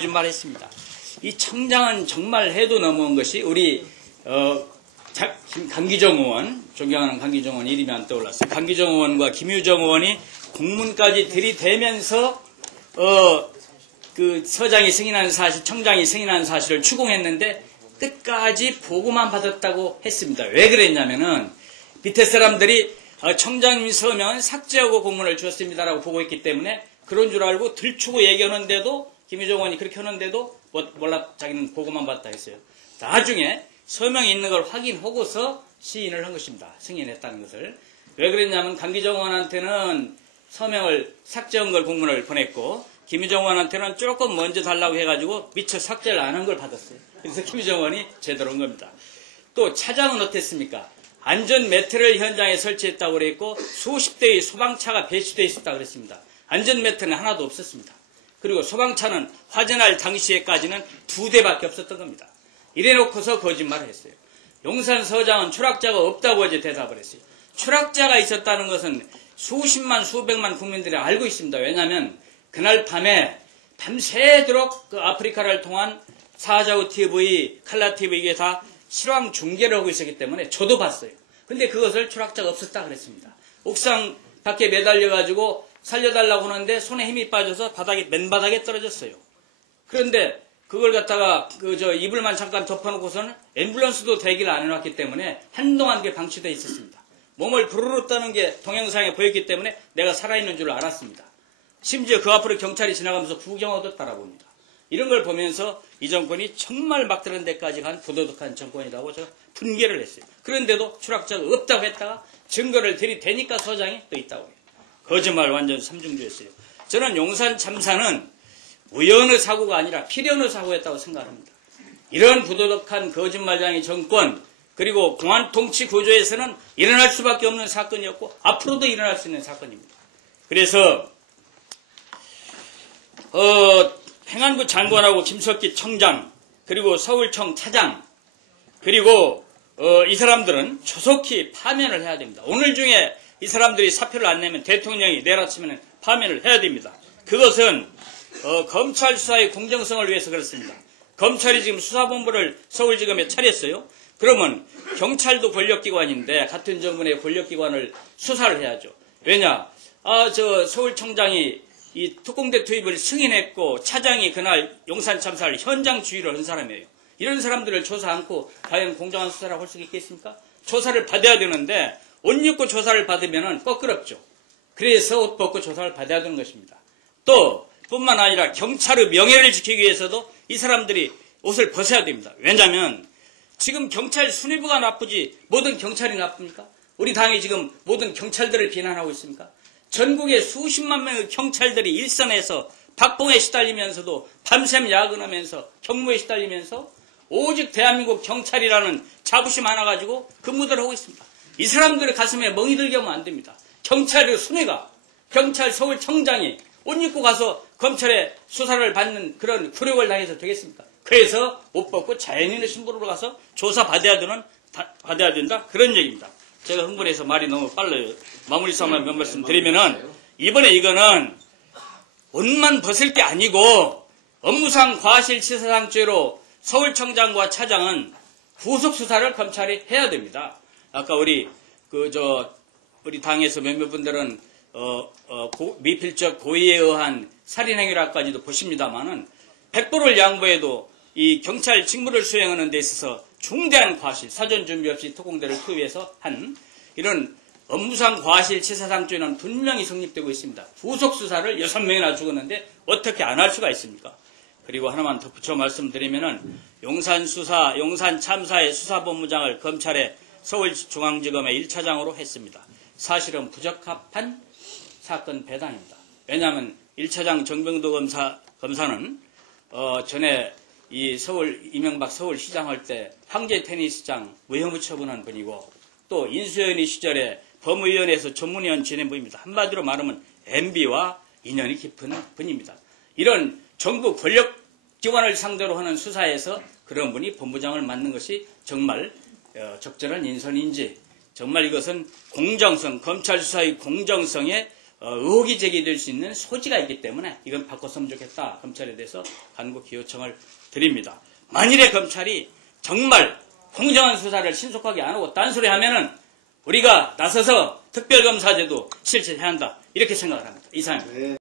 거짓말했습니다. 이 청장은 정말 해도 넘어온 것이 우리 강기정 의원, 존경하는 강기정 의원 이름이 안 떠올랐어요. 강기정 의원과 김유정 의원이 공문까지 들이대면서 그 서장이 승인한 사실, 청장이 승인한 사실을 추궁했는데 끝까지 보고만 받았다고 했습니다. 왜 그랬냐면은 밑에 사람들이 청장님 서면 삭제하고 공문을 주었습니다라고 보고했기 때문에 그런 줄 알고 들추고 얘기하는데도 김유정 의원이 그렇게 하는데도 몰라 자기는 보고만 받았다 했어요. 나중에 서명이 있는 걸 확인하고서 시인을 한 것입니다. 승인했다는 것을. 왜 그랬냐면 강기정 의원한테는 서명을 삭제한 걸 공문을 보냈고 김유정 의원한테는 조금 먼저 달라고 해가지고 미처 삭제를 안 한 걸 받았어요. 그래서 김유정 의원이 제대로 한 겁니다. 또 차장은 어땠습니까? 안전 매트를 현장에 설치했다고 그랬고 수십 대의 소방차가 배치되어 있었다고 그랬습니다. 안전 매트는 하나도 없었습니다. 그리고 소방차는 화재날 당시에까지는 2대밖에 없었던 겁니다. 이래놓고서 거짓말을 했어요. 용산 서장은 추락자가 없다고 어제 대답을 했어요. 추락자가 있었다는 것은 수십만 수백만 국민들이 알고 있습니다. 왜냐하면 그날 밤에 밤새도록 그 아프리카를 통한 사자우 TV, 칼라 TV 이게 다 실황 중계를 하고 있었기 때문에 저도 봤어요. 근데 그것을 추락자가 없었다 그랬습니다. 옥상 밖에 매달려가지고 살려달라고 하는데 손에 힘이 빠져서 맨바닥에 떨어졌어요. 그런데 그걸 갖다가 이불만 잠깐 덮어놓고서는 앰뷸런스도 대기를 안 해놨기 때문에 한동안 그게 방치되어 있었습니다. 몸을 부르르 떠는 게 동영상에 보였기 때문에 내가 살아있는 줄 알았습니다. 심지어 그 앞으로 경찰이 지나가면서 구경하듯 바라봅니다. 이런 걸 보면서 이 정권이 정말 막다른 데까지 간 부도덕한 정권이라고 제가 분개를 했어요. 그런데도 추락자가 없다고 했다가 증거를 들이대니까 서장이 또 있다고 해요. 거짓말 완전 삼중주였어요. 저는 용산 참사는 우연의 사고가 아니라 필연의 사고였다고 생각합니다. 이런 부도덕한 거짓말장의 정권 그리고 공안 통치 구조에서는 일어날 수밖에 없는 사건이었고 앞으로도 일어날 수 있는 사건입니다. 그래서 행안부 장관하고 김석기 청장 그리고 서울청 차장 그리고 이 사람들은 조속히 파면을 해야 됩니다. 오늘 중에 이 사람들이 사표를 안 내면 대통령이 내일 아침에는 파면을 해야 됩니다. 그것은 검찰 수사의 공정성을 위해서 그렇습니다. 검찰이 지금 수사본부를 서울지검에 차렸어요. 그러면 경찰도 권력기관인데 같은 정부의 권력기관을 수사를 해야죠. 왜냐? 서울청장이 이 특공대 투입을 승인했고 차장이 그날 용산 참사를 현장 주의를 한 사람이에요. 이런 사람들을 조사 않고 과연 공정한 수사라고 할 수 있겠습니까? 조사를 받아야 되는데 옷 입고 조사를 받으면 껄끄럽죠. 그래서 옷 벗고 조사를 받아야 되는 것입니다. 또 뿐만 아니라 경찰의 명예를 지키기 위해서도 이 사람들이 옷을 벗어야 됩니다. 왜냐하면 지금 경찰 순위부가 나쁘지 모든 경찰이 나쁩니까? 우리 당이 지금 모든 경찰들을 비난하고 있습니까? 전국에 수십만 명의 경찰들이 일선에서 박봉에 시달리면서도 밤샘 야근하면서 경무에 시달리면서 오직 대한민국 경찰이라는 자부심 하나 가지고 근무를 하고 있습니다. 이 사람들의 가슴에 멍이 들게 하면 안 됩니다. 경찰의 순위가 경찰 서울청장이 옷 입고 가서 검찰의 수사를 받는 그런 굴욕을 당해서 되겠습니까? 그래서 옷 벗고 자연인의 신분으로 가서 조사 받아야 된다 그런 얘기입니다. 제가 흥분해서 말이 너무 빨라요. 마무리 삼아 몇 말씀 드리면은 이번에 이거는 옷만 벗을 게 아니고 업무상 과실치사상죄로 서울청장과 차장은 구속 수사를 검찰이 해야 됩니다. 아까 우리 당에서 몇몇 분들은 미필적 고의에 의한 살인행위라까지도 보십니다만은 100%를 양보해도 이 경찰 직무를 수행하는 데 있어서 중대한 과실, 사전 준비 없이 특공대를 투입해서 한 이런 업무상 과실치사상죄는 분명히 성립되고 있습니다. 후속 수사를 6명이나 죽었는데 어떻게 안 할 수가 있습니까? 그리고 하나만 덧붙여 말씀드리면은 용산 참사의 수사본부장을 검찰의 서울중앙지검의 1차장으로 했습니다. 사실은 부적합한 사건 배당입니다. 왜냐하면 1차장 정병도 검사는 전에 이 이명박 서울시장 할 때 황제 테니스장 외형부 처분한 분이고 또 인수연이 시절에 법무위원회에서 전문위원 지낸 분입니다. 한마디로 말하면 MB와 인연이 깊은 분입니다. 이런 정부 권력기관을 상대로 하는 수사에서 그런 분이 본부장을 맡는 것이 정말 적절한 인선인지 정말 이것은 공정성, 검찰 수사의 공정성에 의혹이 제기될 수 있는 소지가 있기 때문에 이건 바꿨으면 좋겠다. 검찰에 대해서 간곡히 요청을 드립니다. 만일에 검찰이 정말 공정한 수사를 신속하게 안 하고 딴소리 하면은 우리가 나서서 특별검사제도 실시해야 한다. 이렇게 생각을 합니다. 이상입니다.